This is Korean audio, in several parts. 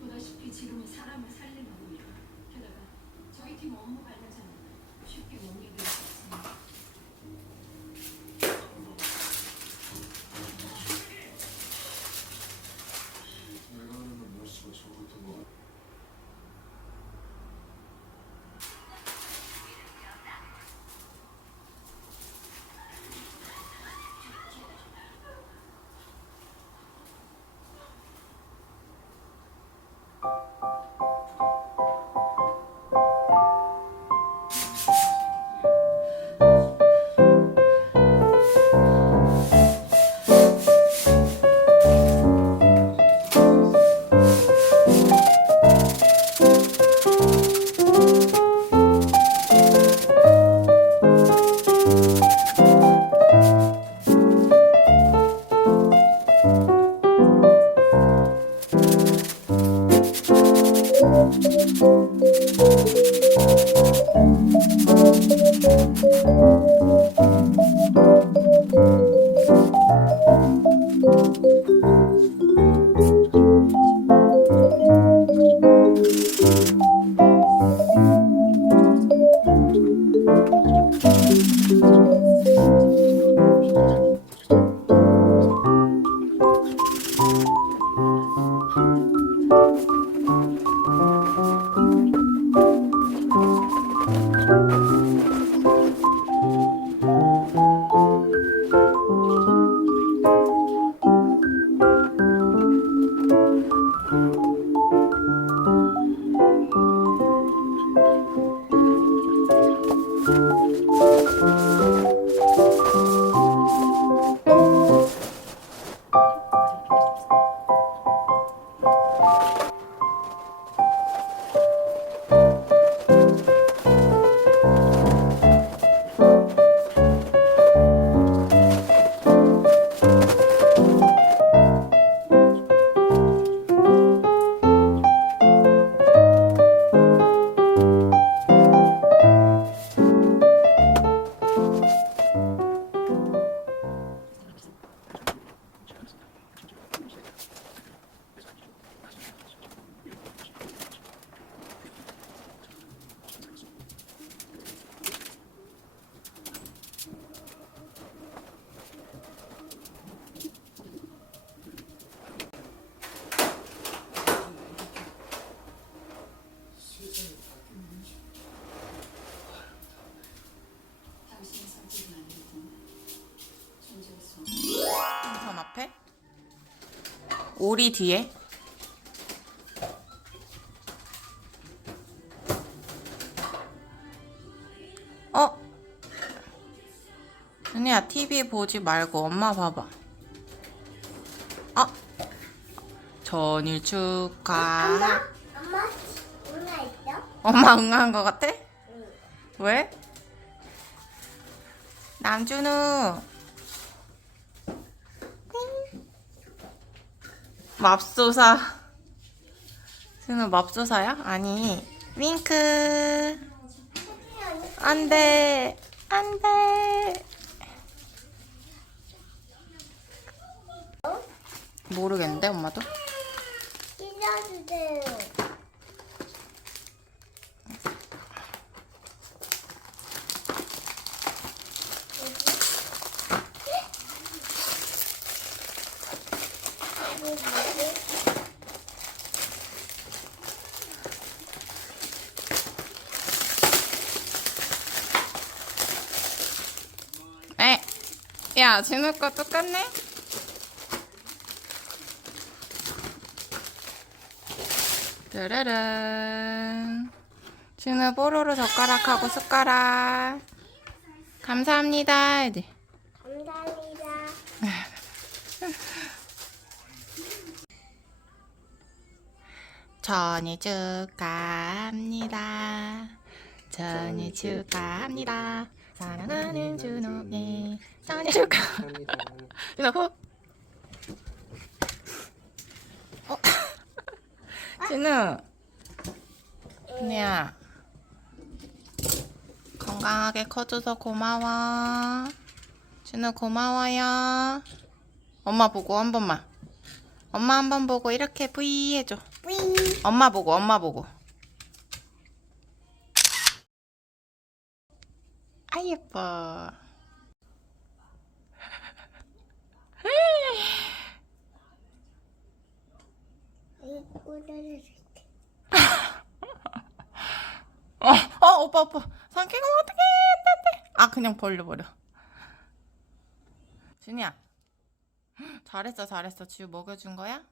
보다시피 지금은 사람을 살 you 오리 뒤에. 어? 은희야, TV 보지 말고 엄마 봐봐. 어? 전일 축하. 엄마 있어? 엄마 응한 거 같아? 응. 왜? 남준우. 맙소사. 준우 맙소사야? 아니, 윙크. 안 돼. 안 돼. 모르겠는데, 엄마도? 찢어주세요. 에. 야, 준우 거 똑같네? 짜라란. 준우 뽀로로 젓가락하고 숟가락. 감사합니다. 애들. 전이 축하합니다. 전이 축하합니다. 사랑하는 준호의 전이 축하. 준호 후. 어? 준호. 준호야. 건강하게 커줘서 고마워. 준호 고마워요. 엄마 보고 한 번만. 엄마 한 번 보고 이렇게 V 해줘. 뿌이. 엄마 보고 엄마 보고. 아 예뻐. 어, 어 오빠 오빠. 삼키고 어떡해. 안 돼 아 그냥 벌려버려. 준이야. 잘했어 잘했어. 지우 먹여준 거야?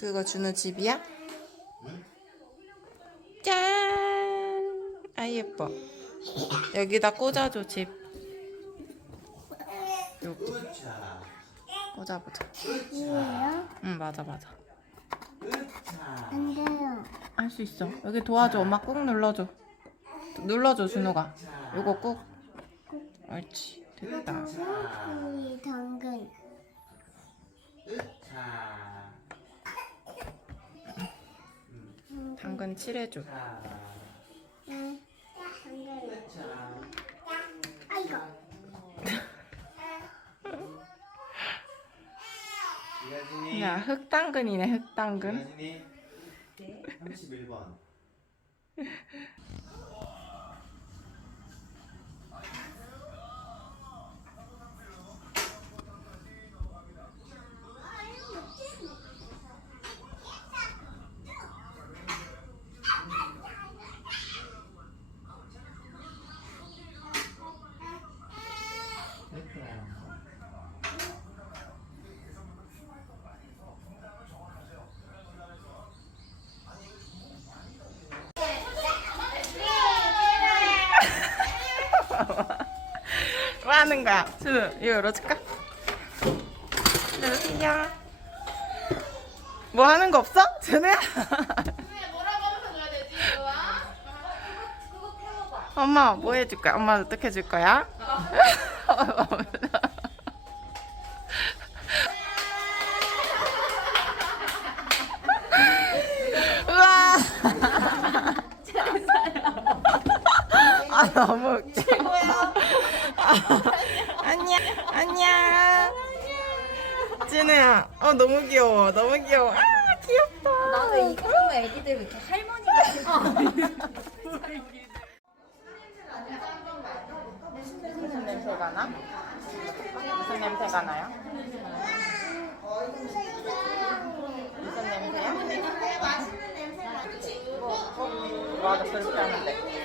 그거 준우 집이야? 짠! 아 예뻐. 여기다 꽂아줘 집. 여기 꽂아보자. 이에요? 응 맞아 맞아. 안 돼요. 할 수 있어. 여기 도와줘. 엄마 꾹 눌러줘. 눌러줘 준우가. 요거 꾹. 옳지. 됐다. 이 당근. 당근 칠해줘. 응. 당근. 아이고. 야 흑당근이네 흑당근. 이가진이 31번 뭐 하는 거야? 준우 이거 열어줄까? 여기야. 뭐 하는 거 없어? 준우야? 엄마 뭐 해줄 거야? 엄마 어떻게 해줄 거야? 우와. 아 너무 웃겨. 안녕 안녕. 진우야, 어 너무 귀여워, 너무 귀여워. 아 귀엽다. 나도 이 너무 애기들 이렇게 할머니 같은 무슨 냄새가 나? 무슨 냄새가 나요? 무슨 냄새야? 맞아 그렇게 하면 돼.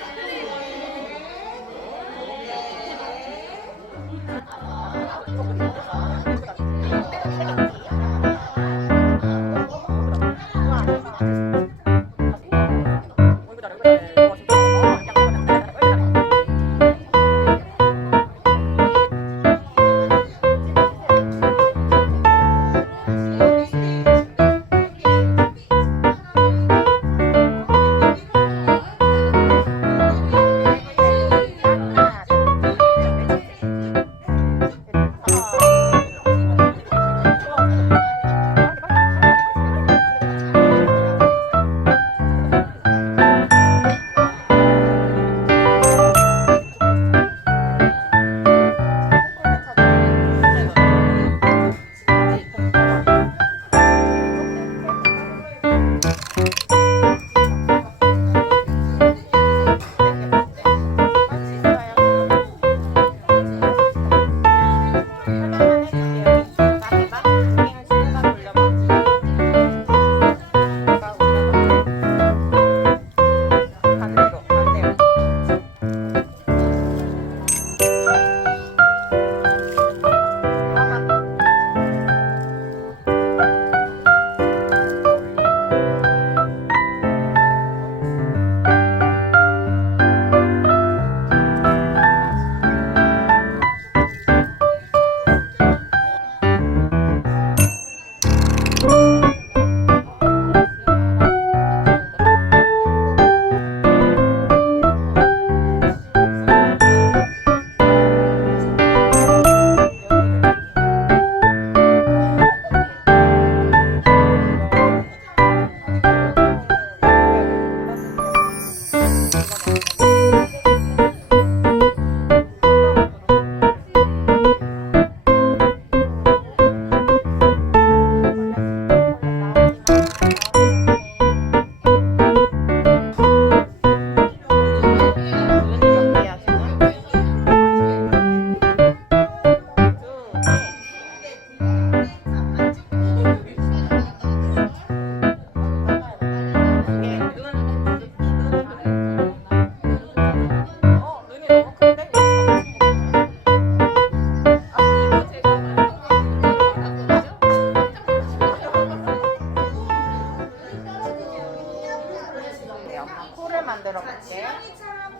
만들어 볼게. 안녕하세요.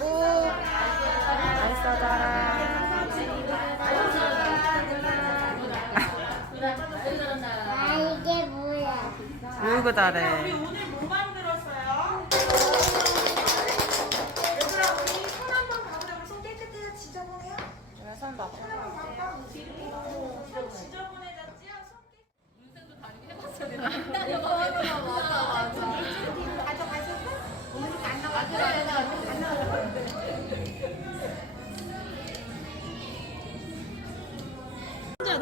꾹. 잘 써줘라. 아 이게 뭐야? 아이고 잘해. 오늘 뭐 만들었어요? 얘들아 우리 손 한번 봐보자 우리 손 깨끗해요 지저분해요? 손 봐. 손 지저분해졌지요? 손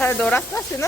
잘 놀았어, 신우?